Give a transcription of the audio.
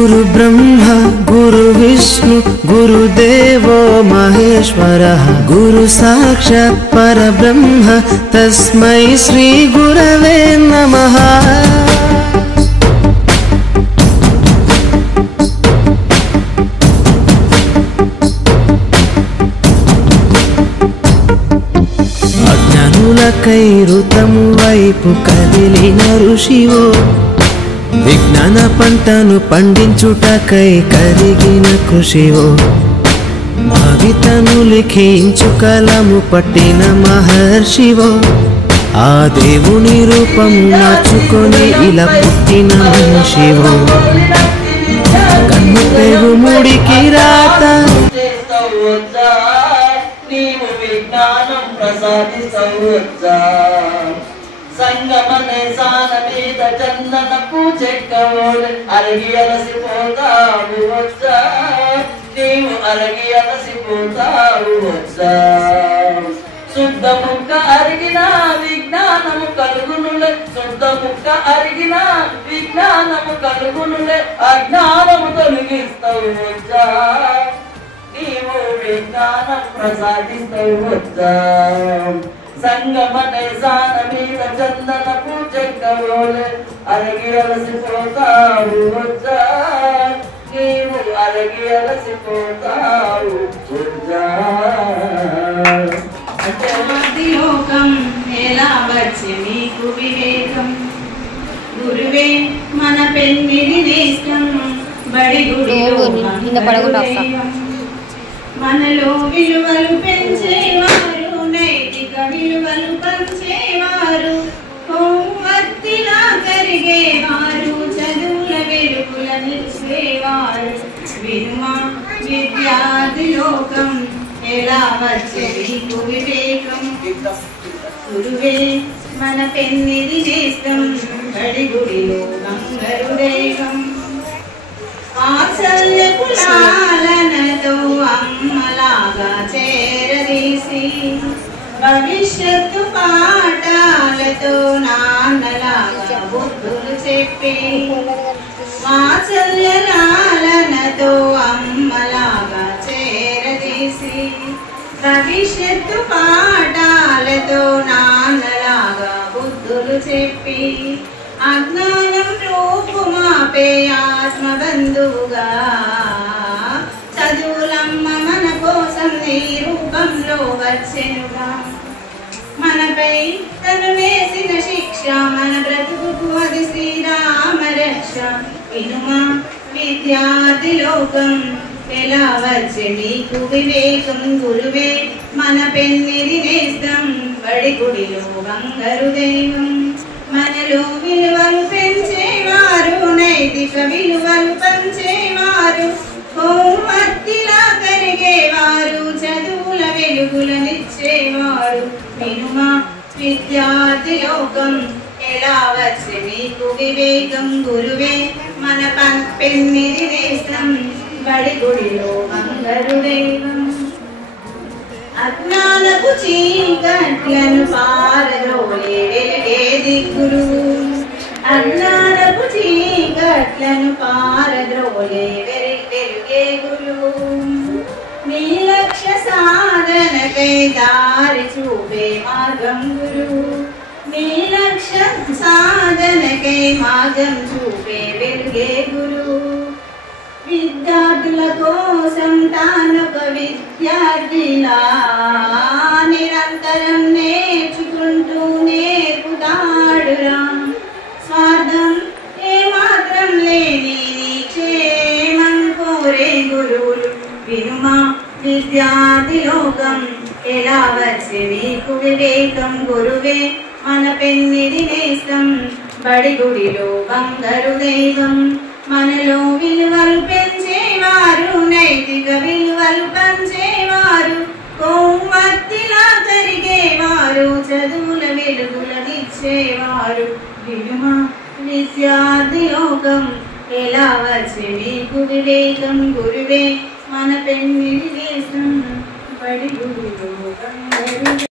गुरु ब्रह्मा गुरु विष्णु गुरुदेवो महेश्वरः गुरु साक्षात् परब्रह्म तस्मै श्री गुरवे नमः। అజ్ఞానులకై ఋతము వైపు కదిలిన ఋషివో విజ్ఞాన పంటను పండించుటకై కరిగిన కృషివో భవితను లిఖించు కలము పట్టిన మహర్షివో ఆ దేవుని రూపము మార్చుకొని ఇలా పుట్టిన మనిషివో కన్ను పెగు ముడికి రాత సంగమనే సాన మీద చందన పూచెక్కవోడు అరగి అలసిపోతావు వచ్చా నీవు అరగి అలసిపోతావు వచ్చా శుద్ధ ముక్క అరిగిన విజ్ఞానము కలుగునులే శుద్ధ ముక్క అరిగిన విజ్ఞానము కలుగునులే అజ్ఞానము తొలగిస్తావు వచ్చా నీవు విజ్ఞానం ప్రసాదిస్తావు వచ్చా సంగమనే సాన మీద చందన పూచెక్కవోలే అరగి అలసిపోతావు వచ్చా నీవు అరగి అలసిపోతావు వచ్చా లోకం ఎలా వచ్చి మీకు వివేకం గురువే మన పెన్నిది నేస్తం బడి గుడిలో మనలో విలువలు పెంచేవారు నైతిక విలువలు పంచేవారు హోంవర్తిలా కరిగేవారు చదువుల వెలుగులనిచ్చేవారు వినుమా విద్యార్థి లోకం ఎలా వచ్చే మీకు వివేకం గురువే మన పెన్నిది నేస్తం బడి గుడిలో బంగారు దైవం వాత్సల్యపు లాలనతో అమ్మలాగా చేరదీసి భవిష్యత్తు పాఠాలతో నాన్నలాగా బుద్ధులు చెప్పి వాత్సల్య లాలనతో అమ్మలాగా చేరదీసి భవిష్యత్తు పాఠాలతో నాన్నలాగా బుద్ధులు చెప్పి అజ్ఞానం రూపుమాపే ఆత్మబంధువుగా చదువులమ్మ మన కోసం నీ రూపంలో వచ్చెనుగా మనపై తను వేసిన శిక్ష మన బ్రతుకు అది శ్రీరామ రక్ష వినుమా విద్యార్థి లోకం ఎలా వచ్చే నీకు వివేకం గురువే మన పెన్నిది నేస్తం బడి గుడిలో బంగారు దైవం మనలో విలువలు పెంచేవారు నైతిక విలువలు పంచేవారు హోంవర్తిలా కరిగేవారు చదువుల వెలుగులనిచ్చేవారు వినుమా విద్యార్థి లోకం ఎలా వచ్చే మీకు వివేకం గురువే మన పెన్నిది నేస్తం బడి గుడిలో బంగారు దైవం అజ్ఞానపు చీకట్లను పారద్రోలే వెలుగే దిక్కులు అజ్ఞానపు చీకట్లను పారద్రోలే వెలుగే గురువు నీ లక్ష్య సాధనకై దారి చూపే మార్గం గురువు నీ లక్ష్య సాధనకై మార్గం చూపే వెలుగే గురువు విద్యార్థుల కోసం తానొక విద్యార్థిలా నిరంతరం నేర్చుకుంటూ నేర్పుతాడురా స్వార్థం ఏమాత్రం లేని క్షేమం కోరే గురువులు వినుమా విద్యార్థి లోకం ఎలా వచ్చే మీకు వివేకం గురువే మన పెన్నిది నేస్తం బడి గుడిలో బంగారు దైవం మనలో విలువలు పెంచేవారు నైతిక విలువలు పంచేవారు హోంవర్తిలా కరిగేవారు చదువుల వెలుగులనిచ్చేవారు వినుమా విద్యార్థి లోకం ఎలా వచ్చే మీకు వివేకం గురువే మన పెన్నిది నేస్తం బడి గుడిలో బంగారు